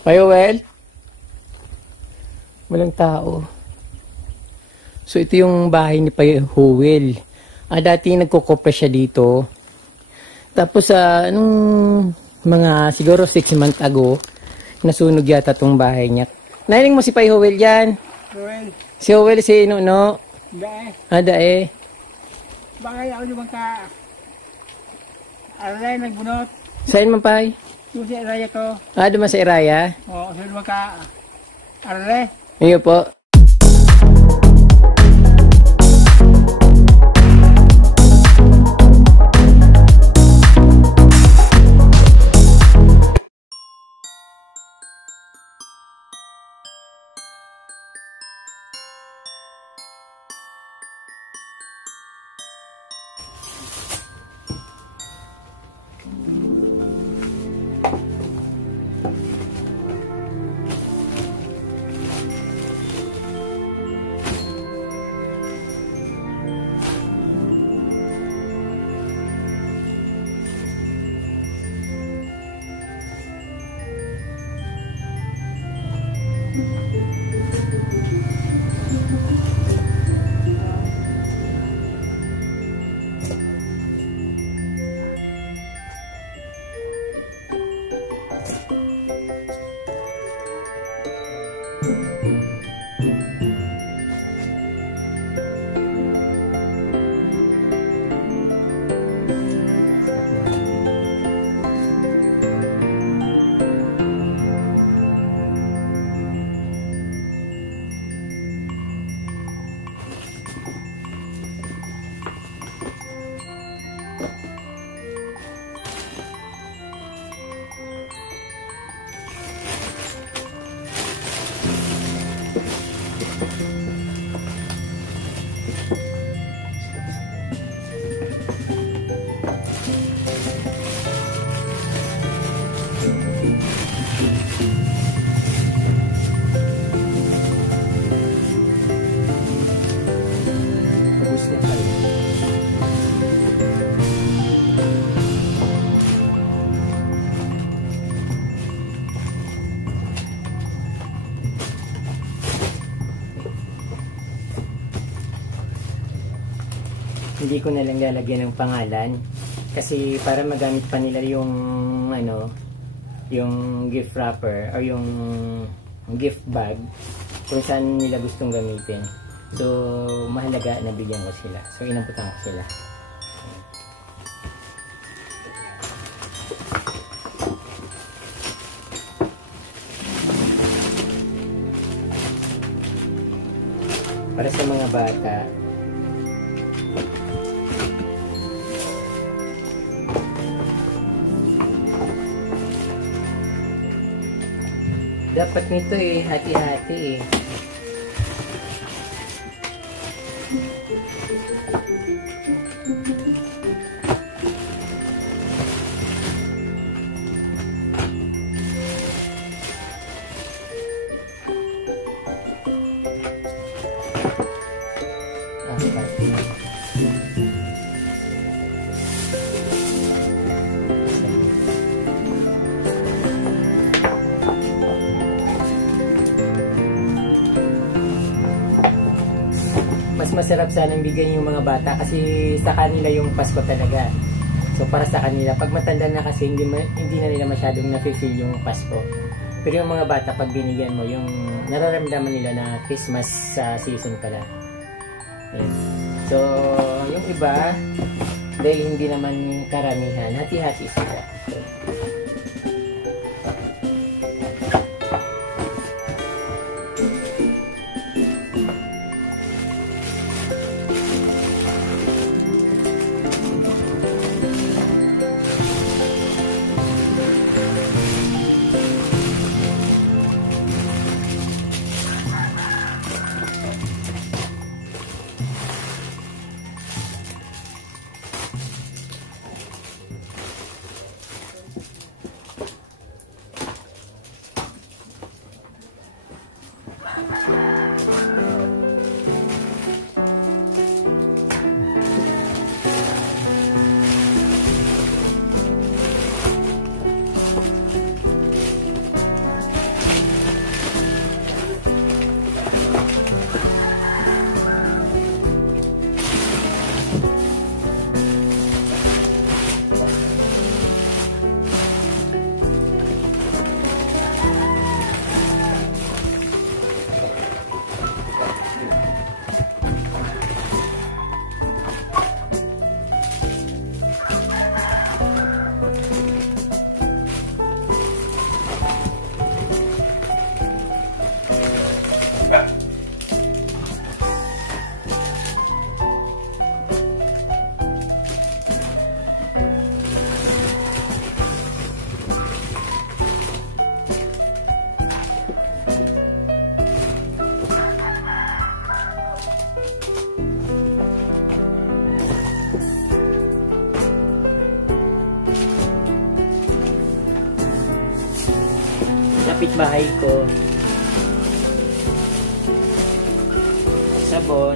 Payowel? Walang tao. So, ito yung bahay ni Payowel. Dati nagkukopra siya dito. Tapos, nung mga siguro 6 months ago, nasunog yata tong bahay niya. Nailing mo si Payowel yan? Joel. Si Howell, si Nuno? Dae. Dae. Bakit ako naman ka... Aray, nagbunot. Saan man, Pay? Yung si Araya to. Duman sa Iraya? Oo, so naman ka... Aray. Iyo po. Hindi ko na lang lalagyan ng pangalan kasi para magamit pa nila yung yung gift wrapper o yung gift bag kung saan nila gustong gamitin. So mahalaga na bigyan ko sila. So inamputan ko sila. Para sa mga bata, dapat nito hati-hati Mas masarap sanang bigyan yung mga bata kasi sa kanila yung Pasko talaga. So para sa kanila, pag matanda na kasi hindi na nila masyadong nafe-feel yung Pasko. Pero yung mga bata, pag binigyan mo, yung nararamdaman nila na Christmas sa season pala. Yes. So yung iba, dahil hindi naman karamihan, hati-hati sila. kapitbahay ko. Sabon.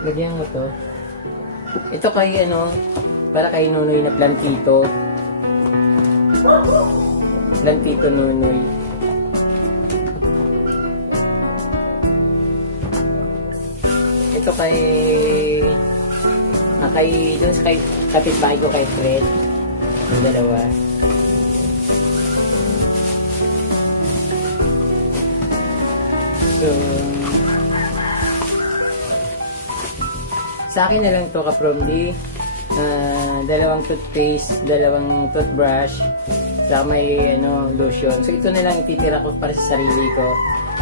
Lagyan mo to. Ito kay ano, para kay Nunoy na plantito. Plantito Nunoy. Ito kay dun sa kay kapitbahay ko kay Fred. Yung dalawa. So, sa akin na lang to ka-Promdi. Dalawang toothpaste, dalawang toothbrush, saka may lotion. So ito na lang ititira ko para sa sarili ko.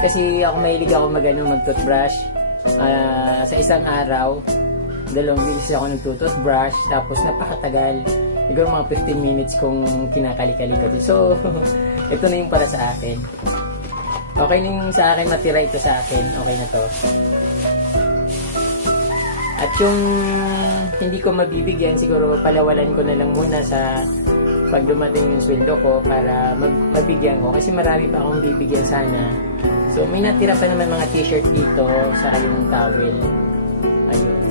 Kasi ako mahilig ako mag-toothbrush. Sa isang araw, 2 beses ako nagtutoothbrush, tapos napakatagal. Siguro mga 15 minutes kung kinakali-kali ko. So ito na yung para sa akin. Okay na yung sa akin, matira ito sa akin. Okay na to. At yung hindi ko mabibigyan, siguro palawalan ko na lang muna sa pag dumating yung sweldo ko para mabigyan ko. Kasi marami pa akong bibigyan sana. So may natira pa naman mga t-shirt dito sa yung towel. Ayun.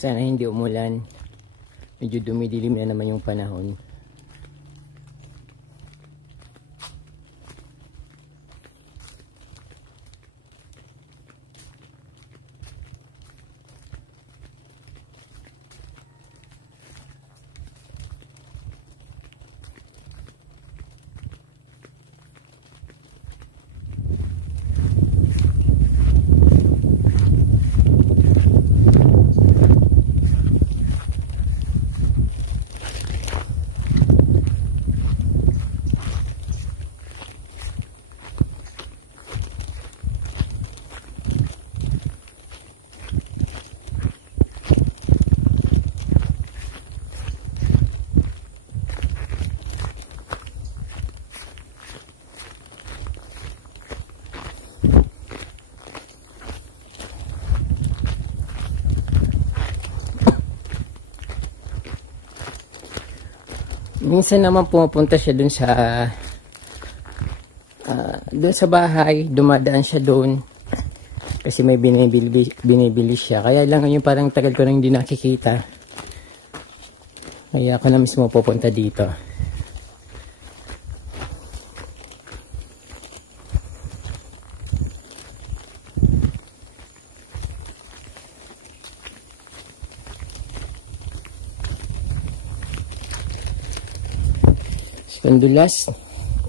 Sana hindi umulan. Medyo dumidilim na naman yung panahon. Minsan naman pumupunta siya dun sa bahay, dumadaan siya dun kasi may binibili siya. Kaya lang ngayon parang tagal ko nang hindi nakikita. Kaya ako na mismo pupunta dito. Pandulas,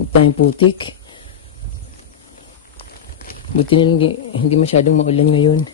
tayong putik. Buti na lang hindi masyadong maulan ngayon.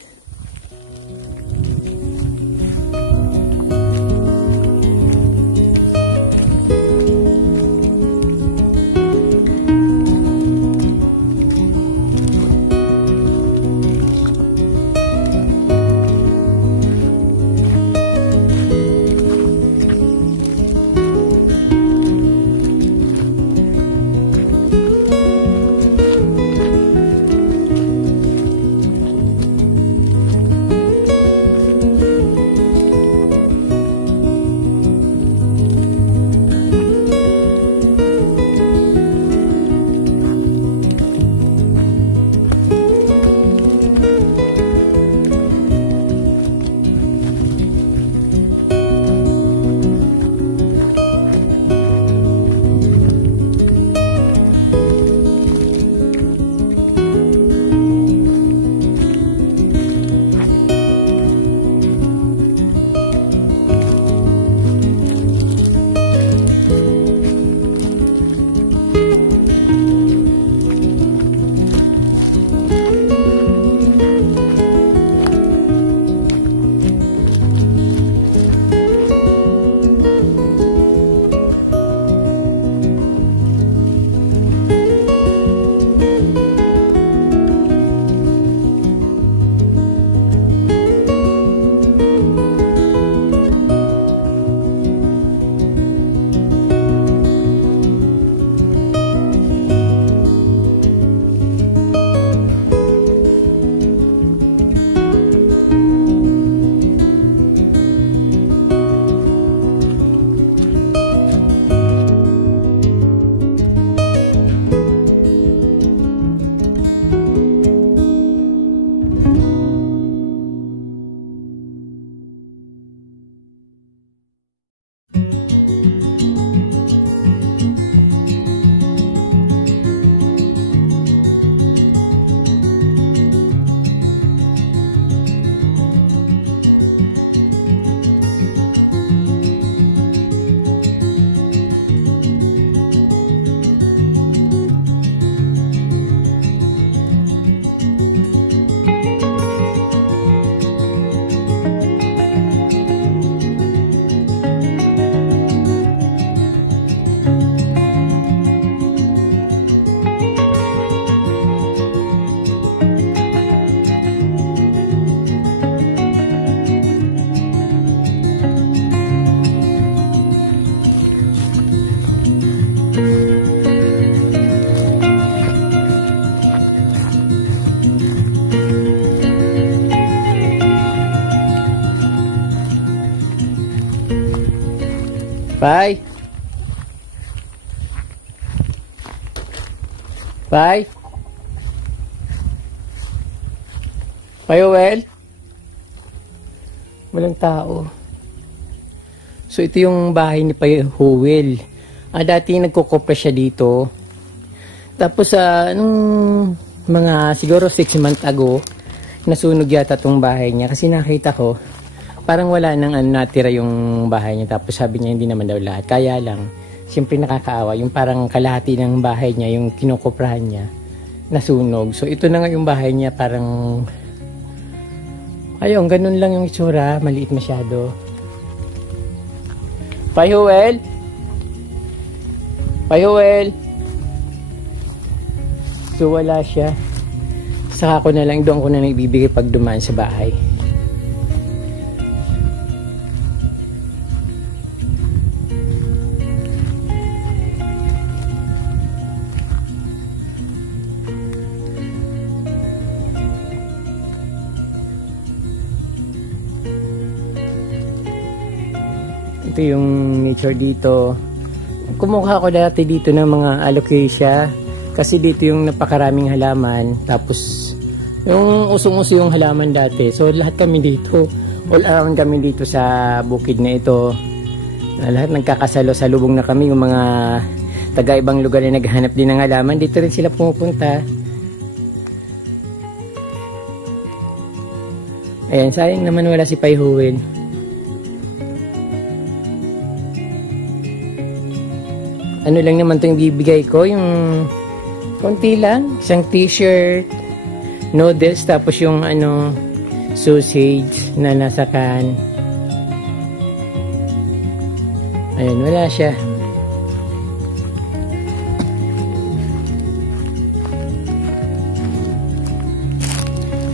Pai? Pai? Pai Joel? Walang tao. So ito yung bahay ni Pai Joel. Dati nagkukopra siya dito. Tapos nung mga siguro 6 months ago, nasunog yata tong bahay niya. Kasi nakita ko, parang wala nang natira yung bahay niya. Tapos sabi niya hindi naman daw lahat. Kaya lang, siyempre nakakaawa. Yung parang kalahati ng bahay niya, yung kinukuprahan niya, nasunog. So ito na nga yung bahay niya, parang ayun, ganun lang yung itsura. Maliit masyado. Pai Joel? Pai Joel? So wala siya. Saka ko na lang, doon ko na nagbibigay pag dumaan sa bahay. Ito yung nature dito. Kumuha ko dati dito ng mga alocasia kasi dito yung napakaraming halaman. Tapos yung usong-uso yung halaman dati. So lahat kami dito, all around kami dito sa bukid na ito. Lahat nagkakasalo sa lubong na kami. Yung mga taga-ibang lugar na naghahanap din ng halaman, dito rin sila pumupunta. Ayan, sayang naman wala si Pai Joel. Ano lang naman ito yung bibigay ko, yung konti lang, isang t-shirt, noodles, tapos yung sausage na nasa can. Ayun, wala siya.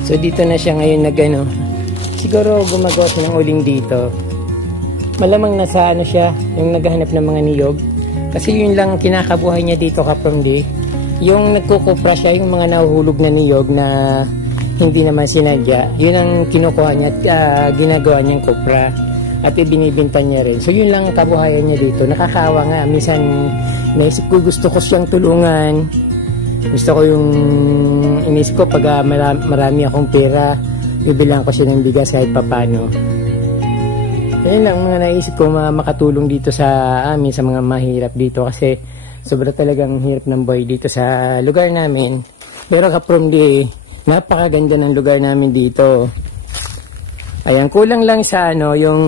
So dito na siya ngayon siguro gumagawa siya ng uling dito. Malamang nasa siya, yung naghahanap ng mga niyog. Kasi yun lang kinakabuhay niya dito kapamdi. Yung nagkukupra siya, yung mga nahuhulog na niyog na hindi naman sinadya, yun ang kinukuha niya at ginagawa niyang kupra at ibinibinta niya rin. So yun lang kabuhayan niya dito. Nakakaawa nga, minsan naisip ko gusto ko siyang tulungan. Gusto ko yung inisip ko pag marami akong pera, bibilang ko siya ng bigas kahit papano. Ayun lang mga naisip ko makatulong dito sa amin, sa mga mahirap dito kasi sobra talagang hirap ng buhay dito sa lugar namin. Pero kapamdi, napakaganda ng lugar namin dito. Ayan, kulang lang sa yung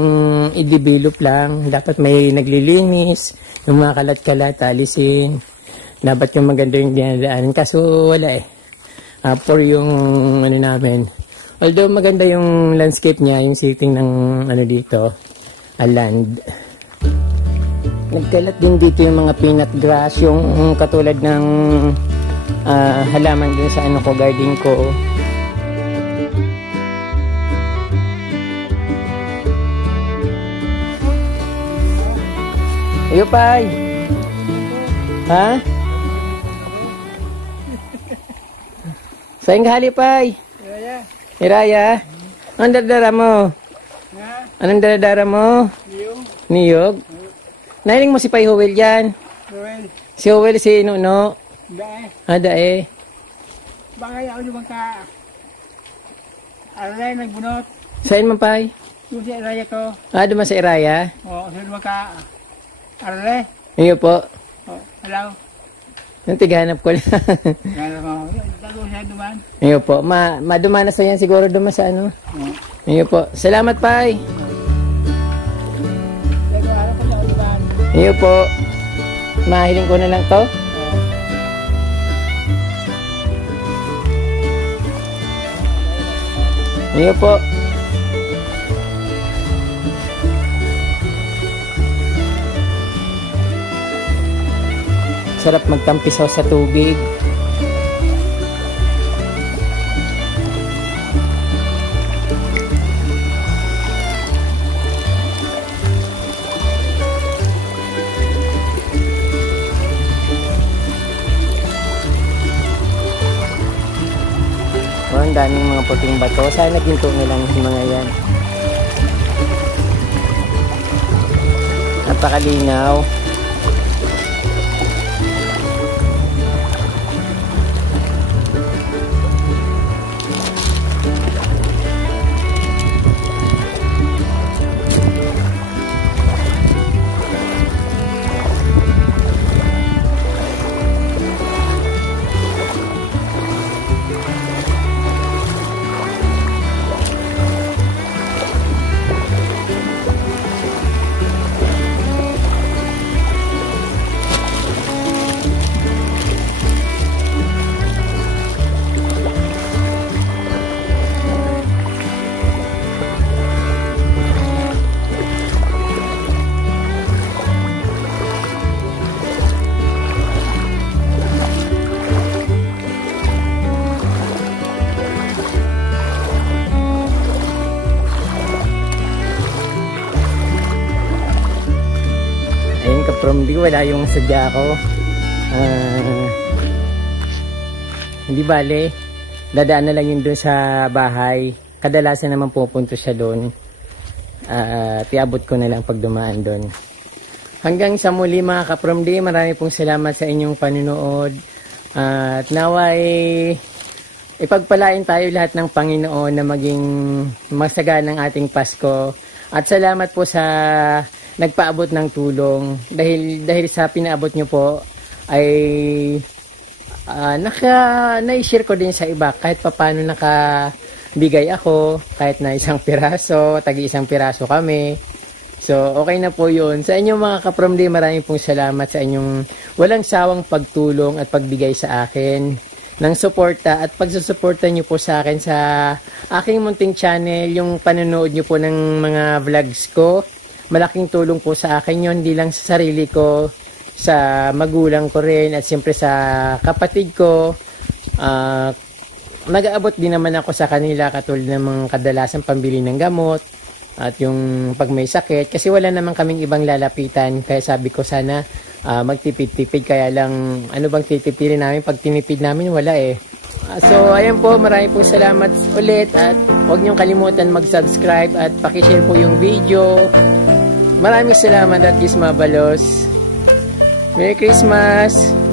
i-develop lang. Dapat may naglilinis, yung mga kalat-kalat, alisin. Dapat yung maganda yung dinadaanan. Kaso wala for yung namin. Although maganda yung landscape niya, yung setting ng dito, land. Nagkalat din dito yung mga peanut grass, yung katulad ng halaman din sa garden ko. Ayo, Pai. Ha? Saan ka hali, Pai? Iraya, anong daradara mo? Anong daradara mo? Niyog? Nailing mo si Pai Joel yan? Si Joel, si Nuno? Dae. Dae. Bakay ako yung ka Arlay, nagbunot. Saan mo, Pai? Yung si Iraya ko. Duman sa Iraya? Oo, saan mo ka Arlay? Iyo po. Hello. Yung tighanap ko lang. Gano'n mo. Dalo siya duman. Iyo po. Madumanas na yan siguro duman sa Iyo po. Salamat, Pai. Iyo po. Mahiling ko na lang to. Iyo po. Sarap magtampisaw sa tubig. Ang daming mga puting bato. Sana ginto nilang yung mga yan. napakalinaw. From di wala yung sadya ko. Hindi bale, dadaan na lang yun dun sa bahay. Kadalasan naman pupunto siya dun. Tiabot ko na lang pag dumaan dun. Hanggang sa muli mga ka-From D, marami pong salamat sa inyong panunood. At naway ipagpalain tayo lahat ng Panginoon na maging masaganang ating Pasko. At salamat po sa nagpaabot ng tulong dahil sa pinaabot nyo po ay na-share ko din sa iba kahit papaano nakabigay ako kahit na isang piraso, tagi-isang piraso kami. So okay na po yun. Sa inyong mga ka-From D, maraming pong salamat sa inyong walang sawang pagtulong at pagbigay sa akin ng suporta at pagsusuporta nyo po sa akin sa aking munting channel, yung panonood nyo po ng mga vlogs ko. Malaking tulong po sa akin yun, hindi lang sa sarili ko, sa magulang ko rin at siyempre sa kapatid ko. Nag-aabot din naman ako sa kanila katulad ng mga kadalasan pambili ng gamot at yung pag may sakit kasi wala naman kaming ibang lalapitan, kaya sabi ko sana magtipid-tipid, kaya lang ano bang titipidin namin pag tinipid namin wala eh. So ayan po, maraming po salamat ulit at huwag niyong kalimutan mag-subscribe at pakishare po yung video. Maraming salamat at Diyos mabalos. Merry Christmas!